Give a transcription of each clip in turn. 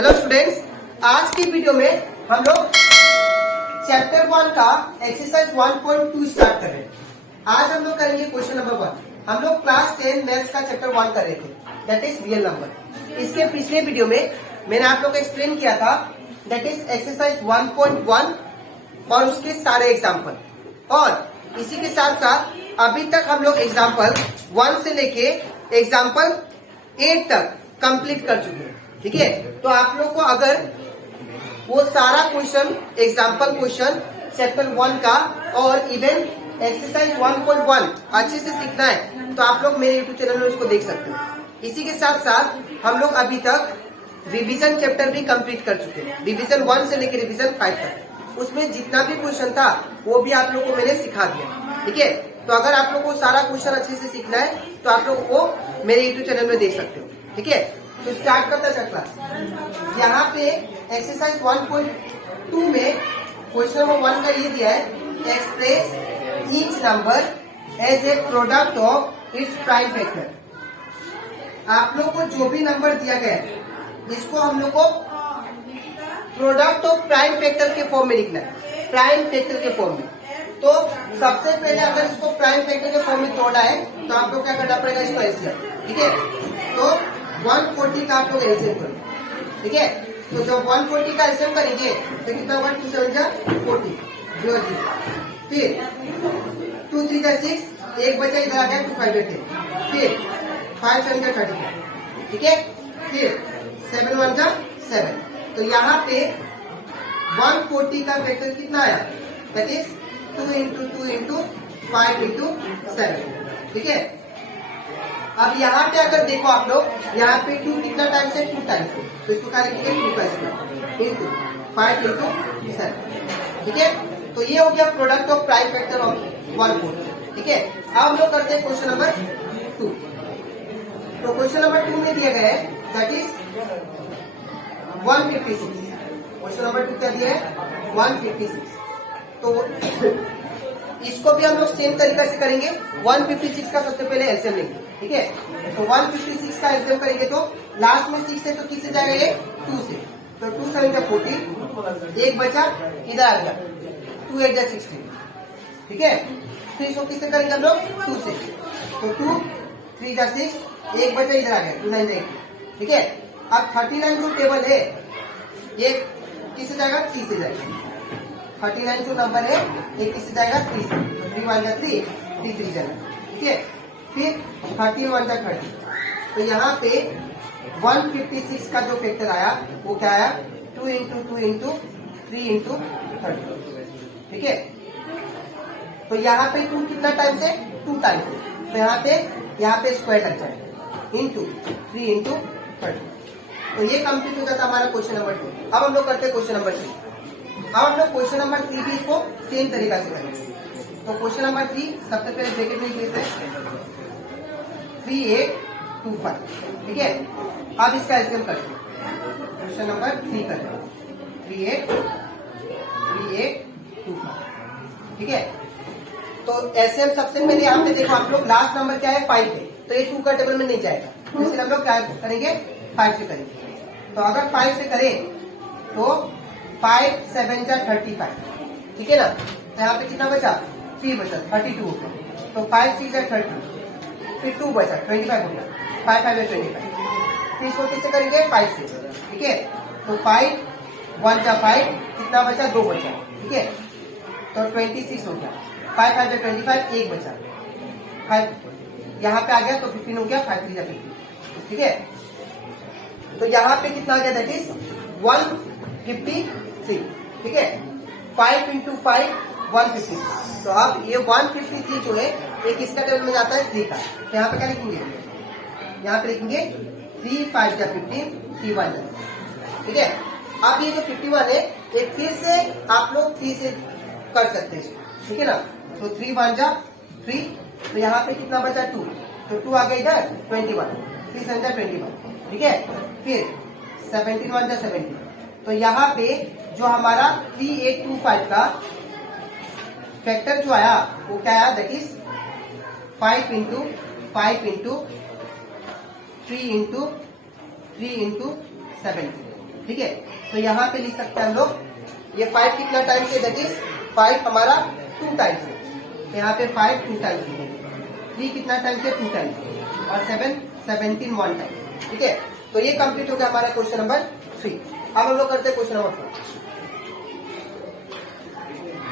Hello students, आज की video में हम लोग चैप्टर 1 का एक्सरसाइज 1.2 स्टार्ट कर रहे हैं। आज हम लोग करेंगे क्वेश्चन नंबर 1। हम लोग क्लास 10 मैथ्स का चैप्टर 1 कर रहे थे, दैट इज रियल नंबर। इसके पिछले वीडियो में मैंने आप लोग को एक्सप्लेन किया था, दैट इज एक्सरसाइज 1.1 और उसके सारे एग्जाम्पल। और इसी के साथ साथ अभी तक हम लोग एग्जाम्पल 1 से लेके एग्जाम्पल 8 तक कंप्लीट कर चुके हैं। ठीक है, तो आप लोग को अगर वो सारा क्वेश्चन, एग्जाम्पल क्वेश्चन चैप्टर 1 का और इवन एक्सरसाइज 1.1 अच्छे से सीखना है तो आप लोग मेरे यूट्यूब चैनल में उसको देख सकते हो। इसी के साथ साथ हम लोग अभी तक रिवीजन चैप्टर भी कंप्लीट कर चुके हैं, रिवीजन 1 से लेकर रिवीजन 5 तक। उसमें जितना भी क्वेश्चन था वो भी आप लोग को मैंने सिखा दिया। ठीक है, तो अगर आप लोग को सारा क्वेश्चन अच्छे से सीखना है तो आप लोग को मेरे यूट्यूब चैनल में देख सकते हो। ठीक है, तो स्टार्ट करता है क्लास। यहाँ पे एक्सरसाइज 1.2 में क्वेश्चन नंबर 1 का ये दिया है, express each number as a product of its prime factor. आप लोग को जो भी नंबर दिया गया है इसको हम लोग को प्रोडक्ट ऑफ प्राइम फैक्टर के फॉर्म में लिखना है, प्राइम फैक्टर के फॉर्म में। तो सबसे पहले अगर इसको प्राइम फैक्टर के फॉर्म में तोड़ा है तो आप लोग क्या करना पड़ेगा, इसको एलसीएम। ठीक है, तो 140 का आप लोग एलसीएम करो। ठीक है, तो जब 140 का एलसीएम करेंगे तो कितना होगा, 2 7 जा 40, 0 0। फिर 2 3 जा 6, एक बचा इधर आ गया, 2 5 10। फिर 5 7 जा 30। ठीक है, फिर 7 1 जा 7। तो यहाँ पे 140 का फैक्टर कितना आया, that is 2 into 2 into 5 into 7। ठीक है, अब यहाँ पे अगर देखो आप लोग, यहाँ पे 2 कितना टाइम्स है, 2 टाइम्स है, तो इसको क्या लिखेंगे, 2 का स्क्वायर इंटू 5 इंटू 7। ठीक है, तो ये हो गया product of prime factor of 140। ठीक है, अब हम लोग करते हैं क्वेश्चन नंबर 2। तो क्वेश्चन नंबर 2 में दिया गया है, दैट इज 156। क्वेश्चन नंबर 2 क्या दिया है, 156। तो इसको भी हम लोग सेम तरीका से करेंगे। 156 का सबसे पहले एलसीएम लेंगे। ठीक है, तो 156 का एलसीएम करेंगे तो लास्ट में 6 से, तो किससे जाएगा ये, 2 से। तो 2 7 जा 40, एक बचा इधर आ गया, 2 8 जा 16। ठीक है, फिर इसको किससे करेंगे हम लोग, 2 से। तो 2 3 जा 6, एक बचा इधर आ गया, 2 9 जा 18। ठीक है, अब 39 जो टेबल है ये किससे जाएगा, 3 से जाएगा। 39 जो नंबर है ये किससे जाएगा, 3 से। 3 1 जा 3, 3 3 जाएगा। ठीक है, फिर 30 1 जा 30। तो यहाँ पे 156 का जो फैक्टर आया वो क्या आया, 2 इंटू 2 इंटू 3 इंटू 30। ठीक है, तो यहाँ पे 2 कितना टाइम्स है, 2 टाइम्स है, तो यहाँ पे स्क्वायर लग जाएगा, इंटू 3 इंटू 30। तो ये कंप्लीट हो जाता हमारा क्वेश्चन नंबर 2। अब हम लोग करते हैं क्वेश्चन नंबर 3। अब हम लोग क्वेश्चन नंबर 3 भी इसको सेम तरीका से करेंगे। तो क्वेश्चन नंबर 3 सबसे पहले ब्रैकेट में लिख लेते हैं, 3 8 2 5। ठीक है, अब इसका एलसीएम करते हैं। क्वेश्चन नंबर 3 करते हैं, 3 8 2 5। ठीक है, तो एलसीएम सबसे पहले यहाँ पे देखो आप लोग, लास्ट नंबर क्या है, 5 है, तो ये 2 का टेबल में नहीं जाएगा, तो इसलिए हम लोग क्या करेंगे, 5 से करेंगे। तो अगर 5 से करें तो 5 7 जा 35। ठीक है ना, तो यहाँ पे कितना बचा, 3 बचा, 32 हो गया। तो 5 6 जा 30, फिर 2 बचा, 25 हो गया, 5 5 जा 25। फिर इसको किससे करेंगे, 5 से। ठीक है, तो 5 1 जा 5, कितना बचा, 2 बचा। ठीक है, तो 26 हो गया, 5 5 जा 25, एक बचा, 5 यहाँ पे आ गया, तो 15 हो गया, 5 3 जा 15। ठीक है, तो यहाँ पे कितना आ गया, दैट इज 153। ठीक है, 5 इंटू 5 150। तो अब ये 153 जो है ये किसका टेबल में जाता है, 3 का। तो यहाँ पे क्या लिखेंगे, यहाँ पे लिखेंगे 3 5 जा 15, 3 1 जा। ठीक है, अब ये जो 51 है ये फिर से आप लोग 3 से कर सकते हैं। ठीक है ना, तो 3 1 जा 3, तो यहाँ पे कितना बचा, 2, तो 2 आ गया इधर, 21, 3 7 जा 21। ठीक है, फिर 17 1 जा 17। तो यहाँ पे जो हमारा 3825 का फैक्टर जो आया वो क्या आया, that is 5 into 5 into 3 into 3 into 17। ठीक है। तो यहाँ पे लिख सकते हैं हम लोग ये 5 कितना टाइम से, दैट इज 5 हमारा 2 टाइम्स है। तो यहाँ पे 5 2 टाइम्स है, 3 कितना टाइम से 2 टाइम्स और 7 17 1 टाइम, ठीक है। तो ये कंप्लीट हो गया हमारा क्वेश्चन नंबर 3। अब हम लोग करते हैं क्वेश्चन नंबर 4।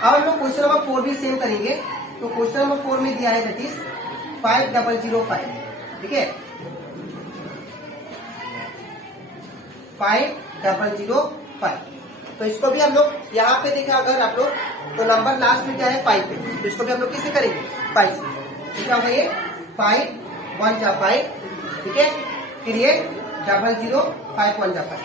अब हम लोग क्वेश्चन नंबर 4 भी सेम करेंगे। तो क्वेश्चन नंबर 4 में दिया है दैट इज 5005, ठीक है, 5005। तो इसको भी हम लोग यहाँ पे देखा अगर आप लोग, तो नंबर लास्ट में क्या है 5 पे, तो इसको भी हम लोग किससे करेंगे 5 से। तो क्या होगा ये 5 1 जा 5, ठीक है, फिर ये 00 5 1 जा 5,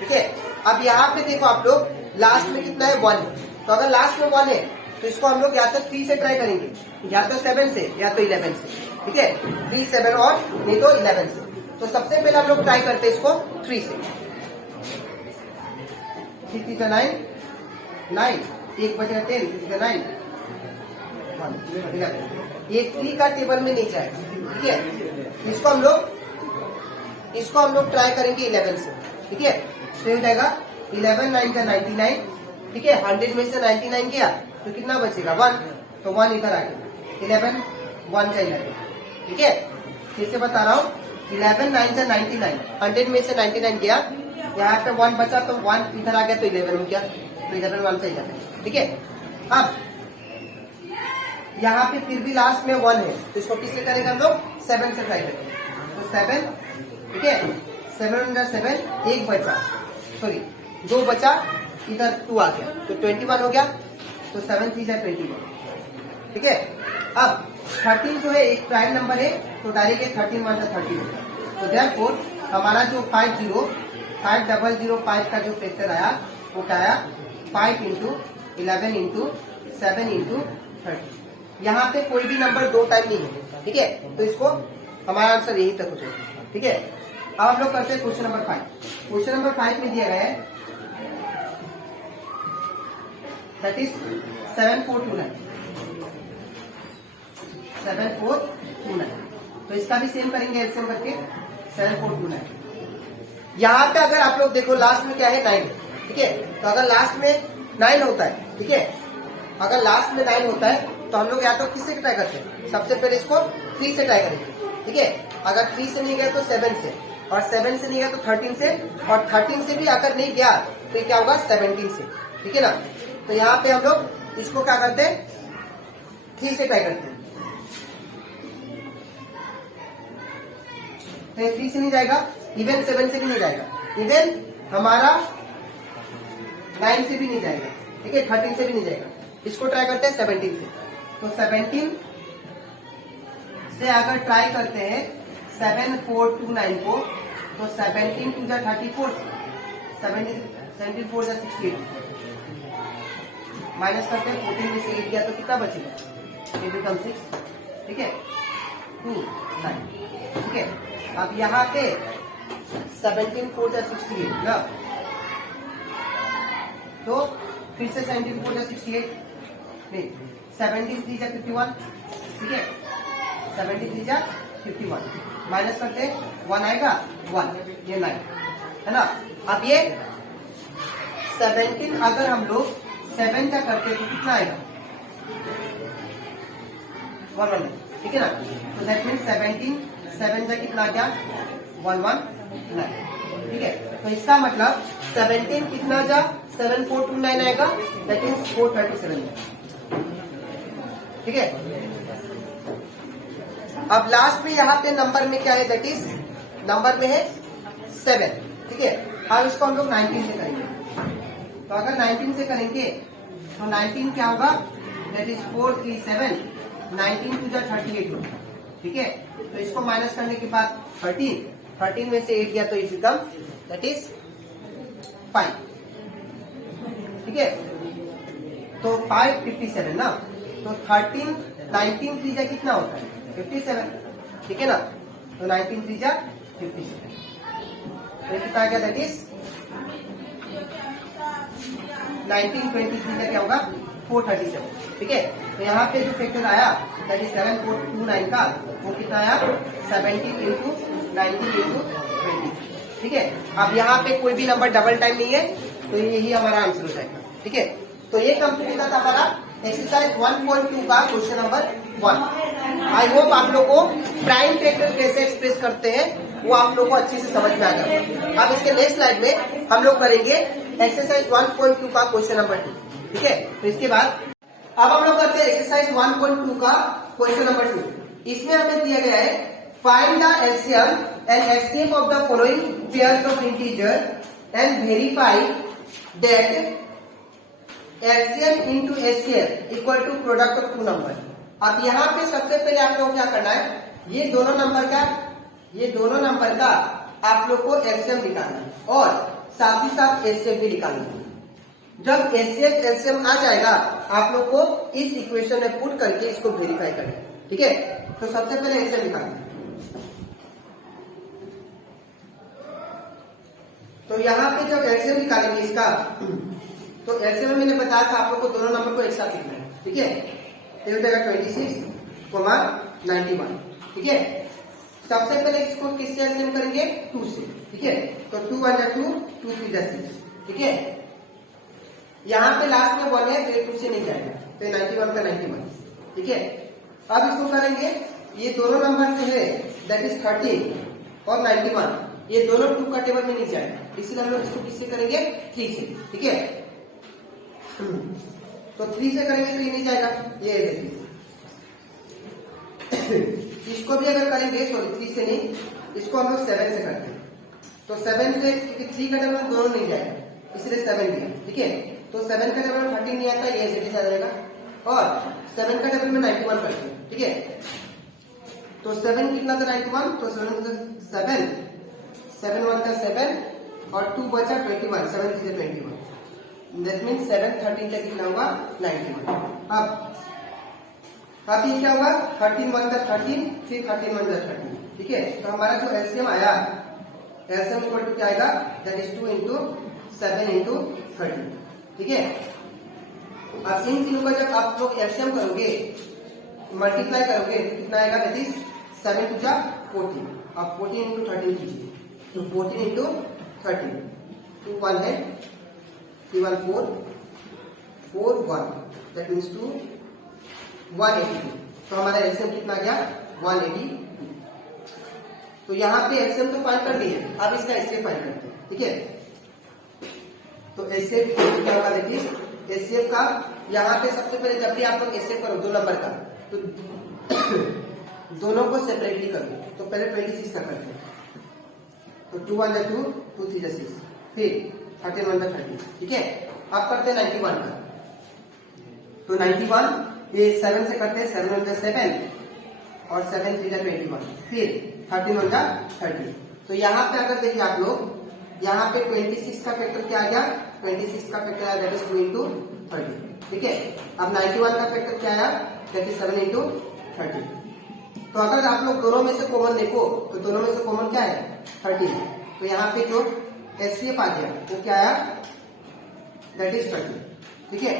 ठीक है। अब यहाँ पे देखो आप लोग लास्ट में कितना है 1 है। तो अगर लास्ट में 1 है तो इसको हम लोग या तो 3 से ट्राई करेंगे, या तो 7 से, या तो 11 से, ठीक है, 3 7 और नहीं तो 11 से। तो सबसे पहले हम लोग ट्राई करते हैं इसको 3 से। 3 3 9 9, 1 बचा 10, 3 9 1 11। ये 3 का टेबल में नहीं जाएगा, ठीक है। इसको हम लोग ट्राई करेंगे 11 से, ठीक है। तो हो जाएगा 11 9 का 99, ठीक है, 100 में से 99 गया तो कितना बचेगा 1, तो 1 इधर आ गया, 11 1 का 11, ठीक है। फिर से बता रहा हूँ 11 9 का 99, 100 में से 99 गया, यहाँ पे 1 बचा तो 1 इधर आ गया तो 11 हो गया, तो 11 1 से 11, ठीक है। अब यहाँ पे फिर भी लास्ट में 1 है तो इसको किससे करेंगे हम लोग 7 से ट्राई करेंगे। तो 7, ठीक है, 7 अंडर 7, 1 बचा, सॉरी 2 बचा, इधर 2 आ गया तो 21 हो गया, तो 7 3 21, ठीक है। अब 13 जो है एक प्राइम नंबर है तो डायरेक्ट 13 1 13 हो गया। तो देयरफॉर हमारा जो 5005 का जो फैक्टर आया वो क्या आया 5 इंटू 11 इंटू 7 इंटू 30। यहाँ पे कोई भी नंबर 2 टाइम नहीं है, ठीक है। तो इसको हमारा आंसर यही तक हो जाएगा, ठीक है। अब हम लोग करते हैं क्वेश्चन नंबर 5। क्वेश्चन नंबर 5 में दिया गया है दैट इज 7429, 7429। तो इसका भी सेम करेंगे एलसीएम करके 7429। यहाँ पे अगर आप लोग देखो लास्ट में क्या है 9, ठीक है। तो अगर लास्ट में 9 होता है, ठीक है, अगर लास्ट में 9 होता है तो हम लोग या तो किससे ट्राई करते हैं, सबसे पहले इसको 3 से ट्राई करेंगे, ठीक है। अगर 3 से नहीं गया तो 7 से, और 7 से नहीं गया तो 13 से, और 13 से भी अगर नहीं गया तो ये क्या होगा 17 से, ठीक है ना। तो यहाँ पे हम लोग इसको क्या करते हैं 3 से ट्राई करते हैं। तो 3 से नहीं जाएगा, इवन 7 से भी नहीं जाएगा, इवन हमारा 9 से भी नहीं जाएगा, ठीक है, 13 से भी नहीं जाएगा। इसको ट्राई करते हैं 17 से। तो 17 से अगर ट्राई करते हैं 7429 को, तो 17 2 34, 17 4 68, माइनस करते हैं 14 में से 8 गया तो कितना बचेगा, ये बिकम 6, ठीक है, 2 9, ठीक है। अब यहाँ पे 17 4 68 ना, तो फिर से 17 4 68 नहीं, 17 3 51, ठीक है, 17 3 51, माइनस करते 1 आएगा 1, ये 9 है ना। अब ये 17 अगर हम लोग 7 का करते तो कितना आएगा 1 ठीक है ना। तो दैट मीन 17 7 का कितना आ गया 119, ठीक है। तो इसका मतलब 17 कितना जा 7429 आएगा, दैट मीन्स 437, ठीक है। अब लास्ट में यहाँ पे नंबर में क्या है, दैट इज नंबर में है 7, ठीक है। अब इसको हम लोग 19 से करेंगे। तो अगर 19 से करेंगे तो 19 क्या होगा, दैट इज 437, 19 टू जा 38 होगा, ठीक है। तो इसको माइनस करने के बाद 13 में से 8 गया तो इट बिकम दैट इज 5, ठीक है। तो 557 ना, तो 13 19 3 जा कितना होता है 57, ठीक है ना। तो 19 3 जा 57, तो कितना आ गया दैट इज 19 23 का क्या होगा 437, ठीक है। तो यहाँ पे जो फैक्टर आया दैट इज 7429 का वो कितना आया 17 इंटू 19 इंटू 20, ठीक है। अब यहाँ पे कोई भी नंबर डबल टाइम नहीं है, तो यही हमारा आंसर हो जाएगा। ठीक है, तो ये कंप्लीट था हमारा एक्सरसाइज 1.2 का क्वेश्चन नंबर 1। आई होप आप लोग को प्राइम फैक्टर कैसे एक्सप्रेस करते हैं वो आप लोग को अच्छे से समझ में आ गया। अब इसके नेक्स्ट स्लाइड में हम लोग करेंगे एक्सरसाइज 1.2 का क्वेश्चन नंबर 2। ठीक है, तो इसके बाद अब हम लोग करते हैं एक्सरसाइज 1.2 का क्वेश्चन नंबर 2। इसमें हमें दिया गया है find the LCM and HCF of the following pairs of integer and verify that LCM into HCF equal to product of two number. अब यहाँ पे सबसे पहले आप लोग क्या करना है, ये दोनों नंबर का आप लोग को एलसीएम निकालना है और साथ ही साथ एचसीएफ भी निकालना है। जब एचसीएफ एलसीएम आ जाएगा आप लोग को इस इक्वेशन में पुट करके इसको वेरीफाई करना है। ठीक है, तो सबसे पहले एलसीएम निकालना है। तो यहाँ पे जब एलसीएम निकालेंगे इसका, तो एलसीएम में मैंने बताया था आप लोग को दोनों नंबर को एक साथ लिखना है। ठीक है, ये हो जाएगा 26, 91। ठीक है, सबसे पहले इसको किससे एलसीएम करेंगे, 2 से। ठीक है, तो 2 1 2, 2 3 6। ठीक है, यहाँ पे लास्ट में 1 है तो ये 2 से नहीं जाएगा, तो 91 का 91। ठीक है, अब इसको करेंगे, ये दोनों नंबर जो है दैट इज 13 और 91, ये दोनों 2 का टेबल में नहीं जाएगा, इसलिए हम लोग इसको किससे करेंगे, 3 से। ठीक है, तो 3 से करेंगे तो ये नहीं जाएगा, ये है। इसको भी अगर करेंगे, सॉरी 3 से नहीं, इसको हम लोग 7 से करते हैं। तो 7 से, क्योंकि 3 का टेबल दोनों नहीं जाएगा इसलिए 7 दिया। ठीक है, तो 7 का टेबल में 13 नहीं आता, ये ऐसे आ जाएगा, और 7 का टेबल में 91 करते हैं। ठीक है, तो 7 कितना था, 91, तो 7 7 1 का 7 और 2 बचा 21, 7 3 21, दैट मीन्स 7 13 का कितना होगा, 91। अब ये क्या हुआ, 13 1 का 13, फिर 13 1 का 13। ठीक है, तो हमारा जो एलसीएम आया, एलसीएम इक्वल टू क्या आएगा, दैट इज 2 इंटू 7 इंटू 13। ठीक है, अब इन तीनों का जब आप लोग एलसीएम करोगे, मल्टीप्लाई करोगे, तो कितना आएगा, दैट इज 7 टू जा 14। अब 14 इंटू 13 कीजिए, तो 14 इंटू 13, 2 1 है, 3 1 4 4 1, दैट मीन्स 2 182। तो हमारा एलसीएम कितना गया, 182। तो यहाँ पे एलसीएम तो फाइंड कर दिए, अब इसका एचसीएफ फाइंड करते हैं। ठीक है, तो एचसीएफ क्या होगा, देखिए एचसीएफ का यहाँ पे सबसे पहले जब भी आप लोग एचसीएफ करो 2 नंबर का, तो दोनों को सेपरेटली करो। तो पहले 26 का करते हैं, तो 2 1 2, 2 3 6, फिर 13 1 30। ठीक है, अब करते हैं 91 का, तो 91 ये 7 से करते हैं, 7 1 7 और 7 3 21, फिर 13 1 30। तो यहाँ पे अगर देखिए आप लोग, यहाँ पे 26 का फैक्टर क्या आ गया, 26 का फैक्टर आया दैट इज 2 इंटू 30। ठीक है, अब 91 का फैक्टर क्या आया, दैट इज 7 इंटू 30। तो अगर आप लोग दोनों में से कॉमन देखो, तो दोनों में से कॉमन क्या है, 13। तो यहाँ पे जो एचसीएफ आ गया वो क्या आया, दैट इज 30। ठीक है,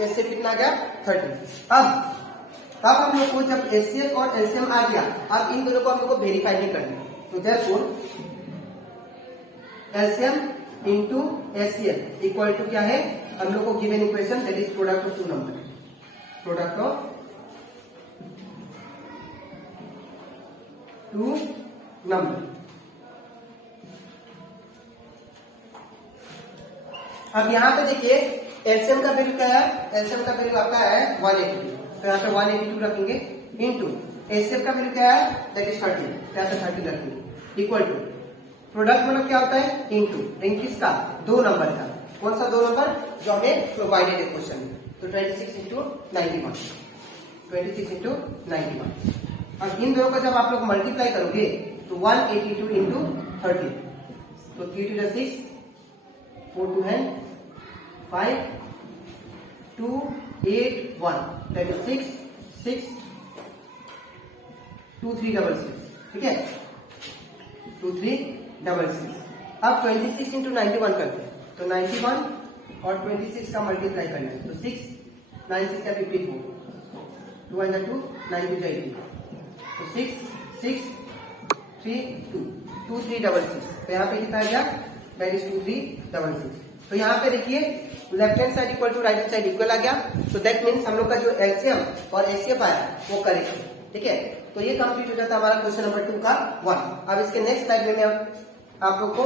एचसीएफ कितना गया, 30। अब हम लोग को जब एचसीएफ और एलसीएम आ गया, अब इन दोनों को हम लोग को वेरीफाई नहीं करना। तो therefore LCM into HCF equal to क्या है, हम लोग को given equation that is product of 2 number, product of 2 number. अब यहाँ पे देखिए एलसीएम का वैल्यू क्या है, एलसीएम का वैल्यू आपका है 182, तो यहाँ पे 182 रखेंगे, इंटू एचसीएफ का वैल्यू क्या है, दैट इज 13, यहाँ पे 13 रखेंगे, इक्वल टू प्रोडक्ट मतलब क्या होता है, इंटू किसका, 2 नंबर का, कौन सा 2 नंबर, जो हमें प्रोवाइडेड है क्वेश्चन में, तो 26 इंटू 91, 26 इंटू 91। अब इन दोनों का जब आप लोग मल्टीप्लाई करोगे तो 182 इंटू 30, तो 3 2 6, 4 2 है 5 2 8 1, दैट इज 6 6 2 3 6 6। ठीक है, 2 3 6 6। अब 26 इंटू 91 करते हैं, तो 91 और 26 का मल्टीप्लाई करना है, तो 6 9 6 का 54, 2 1 2 9 2 18, तो 6 6 3 2, 2366। तो यहाँ पे कितना आ गया, दैट इज 2366। तो यहाँ पे देखिए left hand side equal to right hand side equal आ गया, तो दैट मीन्स हम लोग का जो एलसीएम और एचसीएफ आया वो करेक्ट है। ठीक है, तो ये कंप्लीट हो जाता है हमारा क्वेश्चन नंबर 2 का 1। अब इसके नेक्स्ट स्लाइड में मैं आप लोग को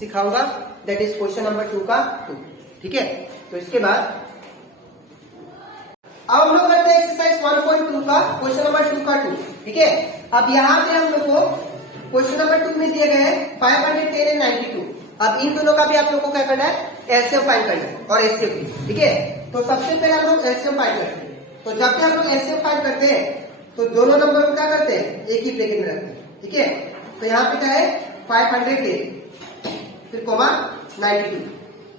सिखाऊंगा, दैट इज क्वेश्चन नंबर 2 का 2। ठीक है, तो इसके बाद अब हम लोग करते हैं एक्सरसाइज 1.2 का क्वेश्चन नंबर 2 का 2। ठीक है, अब यहाँ पे हम लोग को क्वेश्चन नंबर 2 में दिए गए हैं 510 एंड 92। अब इन दोनों का भी आप लोग को क्या करना है, एलसीएम फाइंड करना है और एचसीएफ भी। ठीक है, तो सबसे पहले हम लोग एलसीएम फाइंड करते हैं। तो जब भी हम लोग एलसीएम फाइंड करते हैं तो दोनों नंबर को क्या करते हैं, एक ही ब्रैकेट में रखते हैं। ठीक है, तो यहाँ पे क्या है 510 फिर कोमा 92।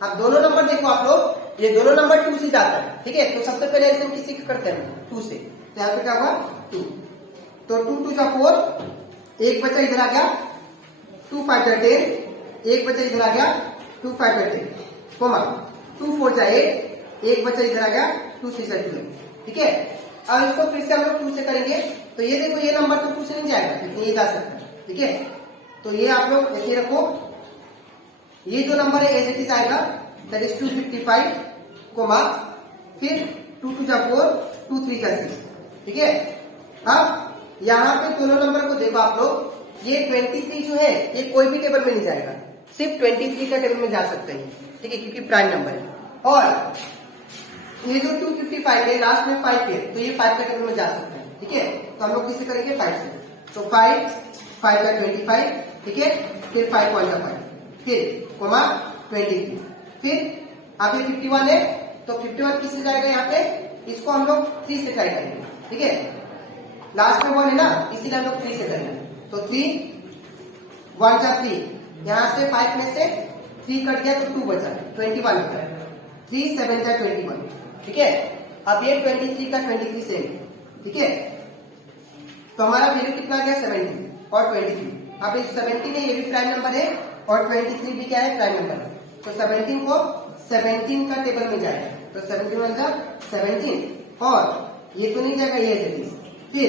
अब दोनों नंबर देखो आप लोग, ये दोनों नंबर 2 से जाता है। ठीक है, तो सबसे पहले एलसीएम किसी का करते हैं 2 से, तो यहाँ पे क्या हुआ 2, तो 2 2 4, एक बचा इधर आ गया 2 5 10, एक बचा इधर आ गया 2 5 10, कोमा 2 4 8, एक बचा इधर आ गया 2 6 12। ठीक है, अब इसको फिर से हम लोग 2 से करेंगे, तो ये देखो ये नंबर तो 2 से नहीं जाएगा, लेकिन ये जा सकता है। ठीक है, तो ये आप लोग ऐसे रखो, ये जो नंबर है एज इट इज आएगा, दैट इज 255 कोमा फिर 2 2 4, 2 3 6। ठीक है, अब यहाँ पे दोनों नंबर को देखो आप लोग, ये 23 जो है ये कोई भी टेबल में नहीं जाएगा, सिर्फ 23 का टेबल में जा सकते हैं। ठीक है, क्योंकि प्राइम नंबर है। और ये जो 255 है लास्ट में 5 है, तो ये 5 का टेबल में जा सकता है। ठीक है, तो हम लोग किसे करेंगे 5 से, तो 5 5 का 25। ठीक है, फिर 5 1 का 5, फिर कोमा 23, फिर आगे 51 है, तो 51 किससे जाएगा यहाँ पे, इसको हम लोग 3 से ट्राई करेंगे। ठीक है, लास्ट में 1 है ना, इसीलिए हम लोग 3 से करेंगे, तो 3 1 जा 3, यहाँ से 5 में से 3 कट गया तो 2 बचा 21 बचा, 3 7 जा 21। ठीक है, अब ये 23 का 23 से, ठीक है, तो हमारा वैल्यू कितना गया 70 और 23। अब ये 17 है, ये भी प्राइम नंबर है, और 23 भी क्या है, प्राइम नंबर है, तो 17 को 17 का टेबल में जाएगा, तो 17 बन जा 17, और ये तो नहीं जाएगा, ये है फिर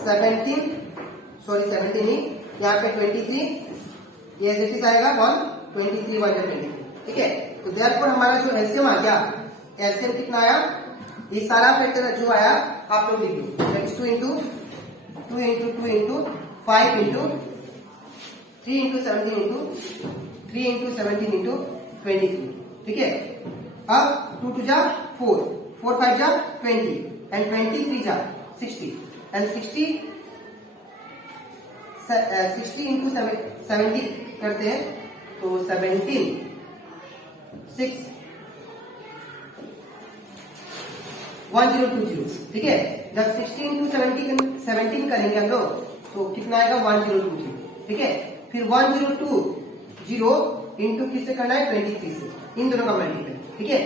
17 नहीं, यहाँ पे 23, ये एज आएगा 123 123। ठीक है, तो देयरफॉर हमारा जो एलसीएम आ गया, एलसीएम कितना आया, ये सारा फैक्टर जो आया आप लोग लिख लो, 2 into 2 into 2 into 5 into 3 into 17 into 3 into 17 into 23। ठीक है, अब 2 2 जा 4, 4 5 जा 20, एंड 23 जा 60, एंड 60 इंटू 70 करते हैं, तो 17 6 1020। ठीक है, जब 60 इंटू 17 करेंगे हम लोग, तो कितना आएगा 1020। ठीक है, फिर 1020 इंटू किससे करना है 23 से, इन दोनों का मल्टीप्लाई। ठीक है,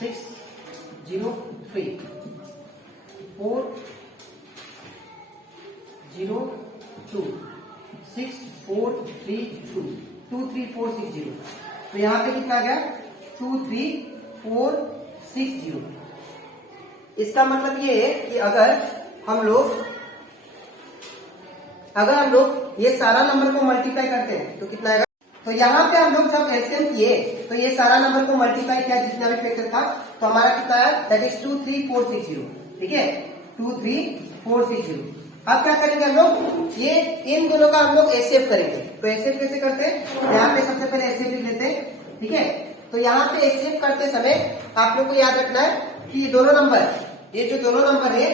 6 0 3 4 0 2 6 4 3 2 2 3 4 6 0। तो यहाँ पे कितना आ गया 2 3 4 6 0। इसका मतलब ये है कि अगर हम लोग ये सारा नंबर को मल्टीप्लाई करते हैं तो कितना आएगा, तो यहाँ पे हम लोग जब एलसीएम किए तो ये सारा नंबर को मल्टीप्लाई किया जितना भी फैक्टर था, तो हमारा कितना आया, दैट इज 2 3 4 6 0। ठीक है, 2 3 4 6 0। अब क्या करेंगे हम लोग, ये इन दोनों का हम लोग एचसीएफ करेंगे। तो एचसीएफ कैसे करते हैं, यहाँ पे सबसे पहले एचसीएफ लिख लेते हैं। ठीक है, तो यहाँ पे एचसीएफ करते समय आप लोग को याद रखना है कि ये जो दोनों नंबर है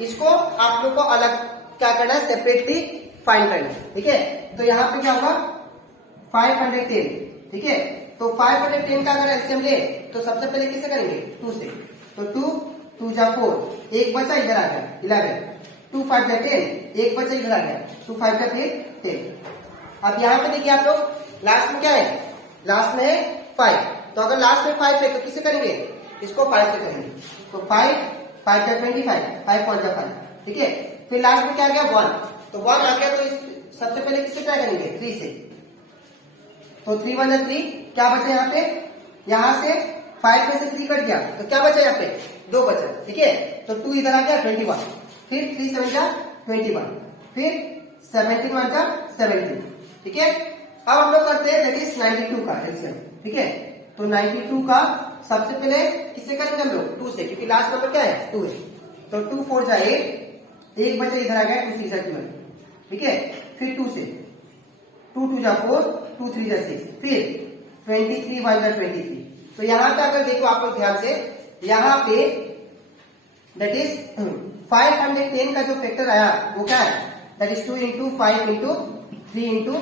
इसको आप लोग को अलग क्या करना है, सेपरेटली फाइंड करना है। ठीक है, तो यहाँ पे क्या होगा 510। ठीक है, तो 510 का अगर एलसीएम ले तो सबसे पहले किससे करेंगे 2 से, तो 2 2 जा 4, एक बचा इधर आ गया 11, 2 5 जा 10, एक बचा इधर आ गया 2 5 जा 10। अब यहाँ पे देखिए आप लोग लास्ट में क्या है, लास्ट में है 5, तो अगर लास्ट में 5 है तो किससे करेंगे, इसको 5 से करेंगे, तो 5 5 का 25, 5 5 जा 5। ठीक है, फिर लास्ट में क्या आ गया 1, तो 1 आ गया, तो सबसे पहले किससे ट्राई करेंगे 3 से, तो 3 1 जा 3, क्या बचा यहाँ पे, यहाँ से 5 में से 3 कट गया, तो क्या बचा यहाँ पे 2 बचा। ठीक है, तो 2 इधर आ गया 21, फिर 3 7 जा 21, फिर 17 1 जा 17, ठीक है। अब हम लोग करते हैं दैट इज 92 का एलसीएम, ठीक है। तो 92 का सबसे पहले किससे करेंगे हम लोग, 2 से, क्योंकि लास्ट नंबर क्या है 2 है। तो 2 4 जा 8, एक बचा इधर आ गया 2 6 जा 12, ठीक है। फिर 2 से 2 2 जा 4, 2 3 जा 6, फिर 23 1 जा 23। तो यहां पे अगर देखो आप लोग ध्यान से, यहां पे दैट इज 510 का जो फैक्टर आया वो क्या है, that is 2 into 5 into 3 into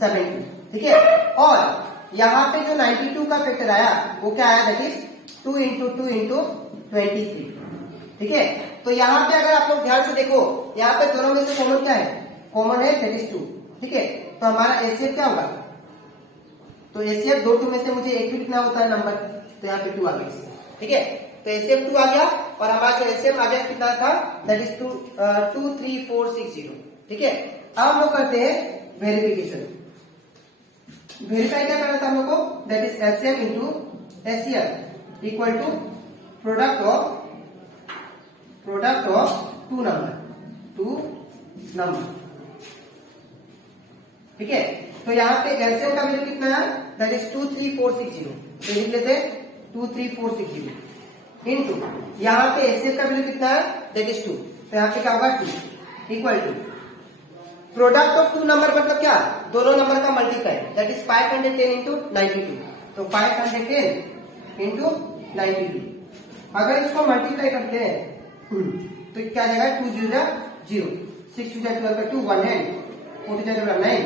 70, ठीक है। और यहां पे जो 92 का फैक्टर आया वो क्या आया, दैट इज 2 इंटू 2 इंटू 23, ठीक है। तो यहां पे अगर आप लोग ध्यान से देखो, यहां पे दोनों में से कॉमन क्या है, कॉमन है दैट इज 2, ठीक है। तो हमारा एचसीएफ क्या होगा, तो एचसीएफ दो 2 में से मुझे एक भी लिखना होता है नंबर, तो यहाँ पे 2 आ गया, ठीक है। तो एचसीएफ 2 आ गया और हमारा जो एचसीएफ आ गया कितना था, दैट इज 2 3 4 6 0, ठीक है। अब हम लोग करते हैं वेरिफिकेशन। वेरीफाई क्या करना था हम लोग को, that is LCM into HCF equal to product of two number, ठीक है। तो यहाँ पे एलसीएम का वैल्यू कितना है, दैट इज 2 3 4 6 0, तो लिख लेते 2 3 4 6 0 इंटू यहाँ पे एचसीएफ का वैल्यू कितना है, दैट इज 2, तो यहाँ पे क्या होगा 2 equal to product of two number, मतलब क्या, दोनों नंबर का मल्टीप्लाई, दैट इज 510 इंटू 92, तो 510 इंटू 92। अगर इसको मल्टीप्लाई करते हैं तो क्या जाएगा, 2 0 0, 6 2 12 का 2 1 hand, 4 2 9,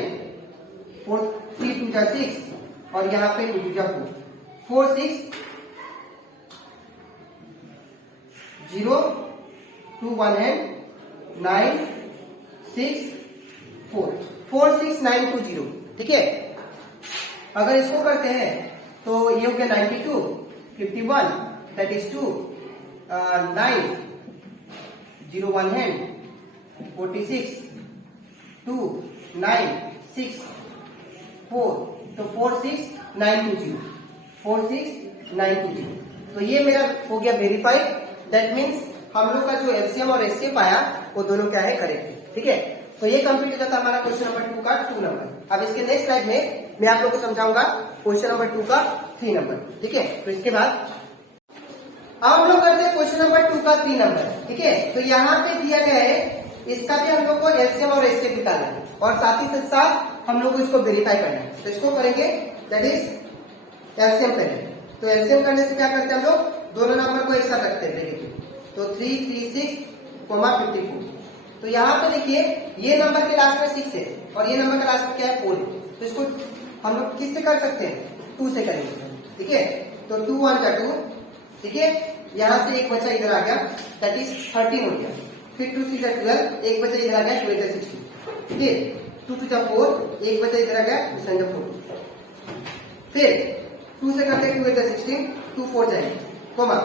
4 3 2 6, और यहाँ पे 2 2 4 6 0 2 1 hand 9 6 4 4 6 9 2 0, ठीक है। अगर इसको करते हैं तो ये हो गया 92 51, दैट इज 2 9 0 1 hand 46 2 9 6 4, तो 4 6 9 2 0, 4 6 9 2 0। तो ये मेरा हो गया वेरीफाइड, दैट मीन्स हम लोग का जो एलसीएम और एचसीएफ आया वो दोनों क्या है, करेक्ट, ठीक है। तो ये कंप्लीट हो जाता है हमारा क्वेश्चन नंबर 2 का 2 नंबर। अब इसके नेक्स्ट स्लाइड में मैं आप लोग को समझाऊंगा क्वेश्चन नंबर 2 का 3 नंबर, ठीक है। तो इसके बाद अब हम लोग करते हैं क्वेश्चन नंबर 2 का 3 नंबर, ठीक है। तो यहाँ पे दिया गया है, इसका भी हम लोग को एलसीएम और एचसीएफ निकालना है और साथ ही साथ हम लोग को इसको वेरीफाई करना है। तो इसको करेंगे, दैट इज एलसीएम करेंगे। तो एलसीएम करने से क्या करते हैं हम लोग, दोनों नंबर को एक साथ रखते हैं, देखिए। तो 3 3 6 54, तो यहाँ पे देखिए ये नंबर के लास्ट में 6 है और ये नंबर का लास्ट में क्या है 4 है, तो इसको हम लोग किससे कर सकते हैं, 2 से करेंगे, ठीक है। तो 2 1 का 2, ठीक है। यहाँ से एक बचा इधर आ गया, दैट इज 13 हो गया। फिर 2 6 12, एक बचा इधर आ गया 12 16, ठीक है। 2 2 4, एक बचा इधर आ गया 2 7 4। फिर 2 से करते हैं 2 8 16, 2 4 जाए कोमा।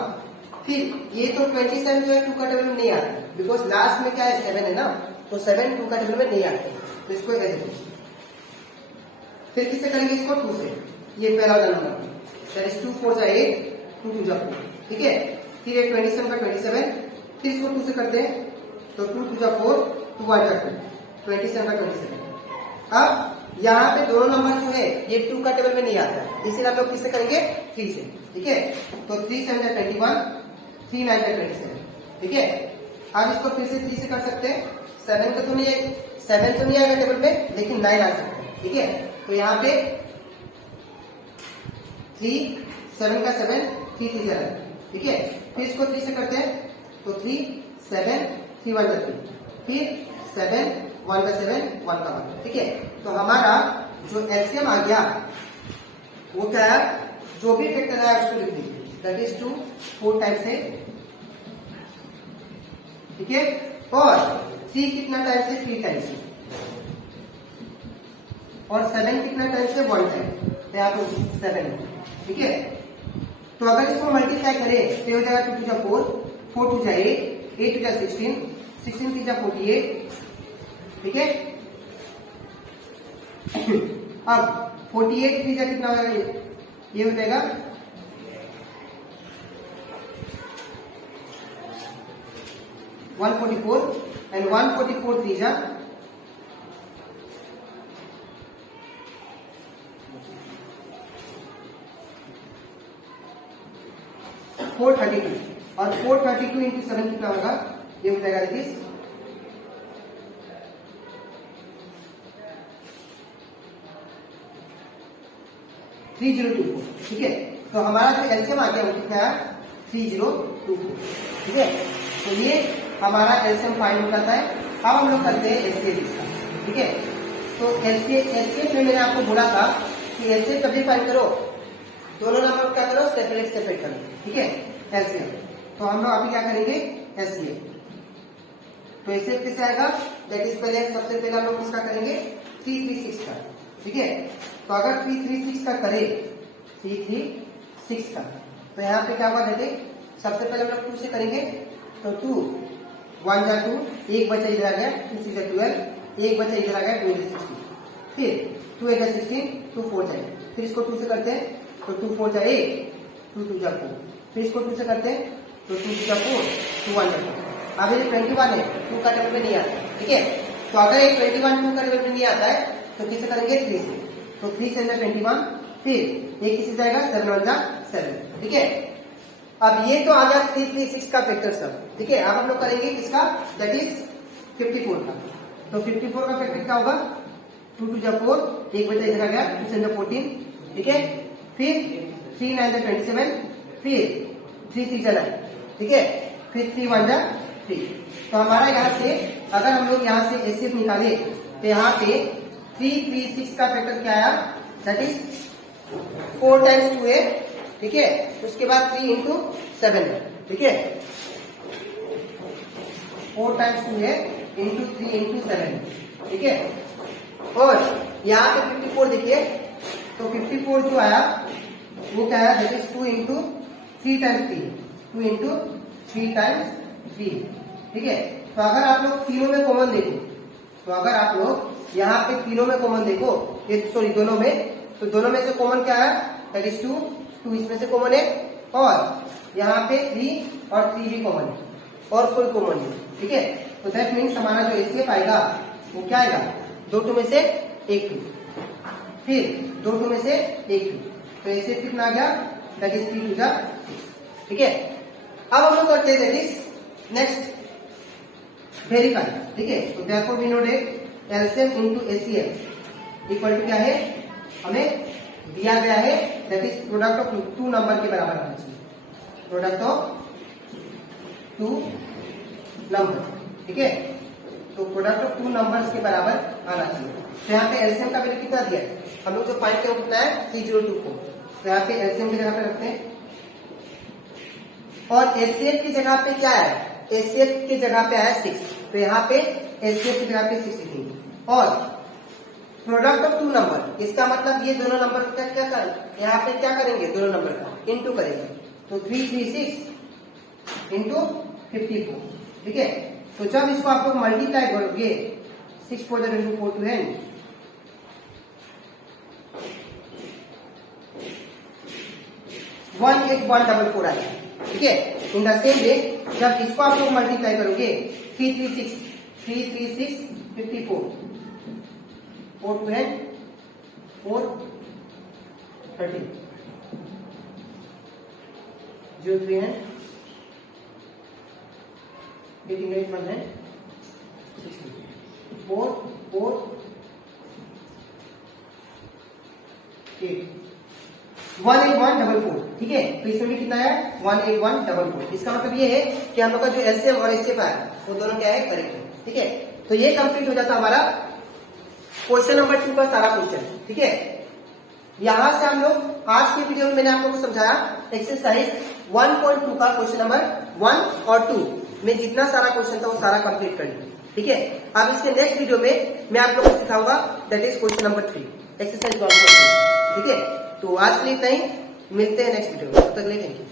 फिर ये तो 27 जो है 2 का टेबल में नहीं आता, बिकॉज लास्ट में क्या है 7 है ना, तो 7 2 का टेबल में नहीं आता, तो इसको ऐसे। फिर किससे करेंगे इसको, 2 से, ये पहला नंबर, दैट इज 2 4 जा 8, 2 2 जा 4, ठीक है। फिर ये 27 का 27, फिर इसको 2 से करते हैं, तो 2 2 जा 4, 2 1 जा 2, 27 का 27। अब यहाँ पे दोनों नंबर जो है ये 2 का टेबल में नहीं आता, इसलिए हम लोग किससे करेंगे, 3 से, ठीक है। तो 3 7 जा 21, 3 9 जा 27, ठीक है। अब इसको फिर से 3 से कर सकते हैं, 7 का तो नहीं, 7 तो नहीं आएगा टेबल में, लेकिन 9 आ सकता है, ठीक है। तो यहाँ पे 3 7 का 7, 3 3 जा, ठीक है। फिर इसको 3 से करते हैं, तो 3 7 3 1 जा 3, फिर 7 1 का 7 1 का 1, ठीक है। तो हमारा जो एलसीएम आ गया वो क्या है, जो भी फैक्टर आया उसको लिख दीजिए, दैट इज 2 4 टाइम्स है, ठीक है। और 3 कितना टाइम्स है, 3 टाइम्स है, और 7 कितना टाइम्स है, 1 टाइम, तो यहाँ पे 7 है, ठीक है। तो अगर इसको मल्टीप्लाई करें तो हो जाएगा 2 2 जा 4, 4 2 जा 8, 8 2 जा 16, 16 3 जा 48, ठीक है। अब 48 3 जा कितना हो जाएगा, ये हो जाएगा 144, एंड 144 3 जा 432 और 432 इंटू 7 कितना होगा, ये हो जाएगा दिस 3024। ठीक है, तो हमारा जो एलसीएम आ गया वो कितना है 3024। ठीक है, तो ये हमारा एलसीएम फाइंड हो जाता है। अब हम लोग करते हैं एचसीएफ इसका। ठीक है, तो एचसीएफ में मैंने आपको बोला था कि एचसीएफ कभी फाइंड करो, दोनों नंबर क्या करो, सेपरेट करो। ठीक है, एलसीएम। तो हम लोग अभी क्या करेंगे, एचसीएफ। तो एचसीएफ कैसे आएगा, दैट इज पहले सबसे पहले हम लोग किसका करेंगे, 336 का। ठीक है, तो अगर 336 का करे, 336 का, तो यहाँ पे क्या होगा, देखिए सबसे पहले हम लोग 2 से करेंगे। तो 2 1 जा 2, 1 बचा इधर आ गया, 2 6 12, 1 बचा इधर आ गया, 2 16। फिर 2 8 16, 2 4 जाए। फिर इसको 2 से करते हैं, तो 2 4 जा 8, 2 2 जा 4। फिर इसको 2 से करते हैं, तो 2 2 जा 4, 2 1 जा 4। अब ये 21 है, 2 का टेबल में नहीं आता। ठीक है, तो अगर ये 21 2 का टेबल में नहीं आता है तो किसे करेंगे, 3 से। तो 3 से 21, फिर ये किसी जाएगा 7 1 जा 7। ठीक है, अब ये तो आ गया 336 का फैक्टर सब। ठीक है, अब हम लोग करेंगे किसका, दैट इज 54 का। तो 54 का फैक्टर क्या होगा, 2 2 जा 4, 1 बचा इधर आ गया, 2 7 जा 14। ठीक है, फिर 3 9 जा 27, फिर 3 3 जा 9। ठीक है, फिर 3 1 जा 3। तो हमारा यहाँ से अगर हम लोग यहाँ से एचसीएफ निकाले तो यहाँ पे 336 का फैक्टर क्या आया, दैट इज 4 टाइम्स 2 है। ठीक है, उसके बाद 3 इंटू 7 है। ठीक है, 4 टाइम्स 2 है इंटू 3 इंटू 7। ठीक है, और यहाँ पे 54 देखिए, तो 54 जो आया वो क्या आया, that is 2 into 3 times 3, 2 into 3 times 3। ठीक है, तो अगर आप लोग तीनों में कॉमन देखो, तो अगर आप लोग यहाँ पे तीनों में कॉमन देखो, सॉरी दोनों में, तो दोनों में से कॉमन क्या है, दैट इज 2 इसमें से कॉमन है, और यहाँ पे 3 और 3 भी कॉमन है, और कोई कॉमन नहीं। ठीक है, तो दैट मीन्स हमारा जो एचसीएफ आएगा वो क्या आएगा, 2 2 में से 1 2, फिर 2 2 में से 1 2। तो एचसीएफ कितना आ गया, दैट इज 3 2 जा 6। ठीक है, अब हम लोग करते हैं दैट इज नेक्स्ट वेरीफाई। ठीक है, तो therefore we know that LCM into HCF equal to क्या है, हमें दिया गया है, that is product of 2 number के बराबर आना चाहिए, प्रोडक्ट ऑफ 2 नंबर। ठीक है, तो प्रोडक्ट ऑफ 2 नंबर्स के बराबर आना चाहिए। तो यहाँ पे एलसीएम का वैल्यू कितना दिया है, हम लोग जो फाइंड किया कितना है 3024। तो यहाँ पे एलसीएम की जगह पे रखते हैं, और एचसीएफ की जगह पे क्या है, एचसीएफ की जगह पे आया 6, तो यहाँ पे एचसीएफ की जगह पे 63। और प्रोडक्ट ऑफ 2 नंबर, इसका मतलब ये दोनों नंबर का क्या करें, यहाँ पे क्या करेंगे, दोनों नंबर का इंटू करेंगे। तो 336 इंटू 54। ठीक है, तो जब इसको आप लोग मल्टीप्लाई करोगे, 6 4 4 2 है, 18144 आएगा। ठीक है, इन द सेम वे जब इसको आप लोग मल्टीप्लाई करोगे, 336 54, 4 2 है 4 13, 0 3 है 18 8 1 है 16, 4 4 8 18144। ठीक है, तो इसमें भी कितना है 18144। इसका मतलब ये है कि हम लोग का जो एलसीएम और एचसीएफ है वो दोनों क्या है, करेक्ट है। ठीक है, तो ये कंप्लीट हो जाता हमारा क्वेश्चन नंबर 2 का सारा क्वेश्चन। ठीक है, यहां से हम लोग आज की वीडियो में मैंने आप लोगों को समझाया एक्सरसाइज 1.2 का क्वेश्चन नंबर 1 और 2 में जितना सारा क्वेश्चन था वो सारा कंप्लीट कर लिया। ठीक है, अब इसके नेक्स्ट वीडियो में मैं आप लोगों को सिखाऊंगा that is question number 3 exercise 1.2। ठीक है, तो आज के लिए इतना ही, मिलते हैं नेक्स्ट वीडियो में, तब तक के लिए थैंक यू।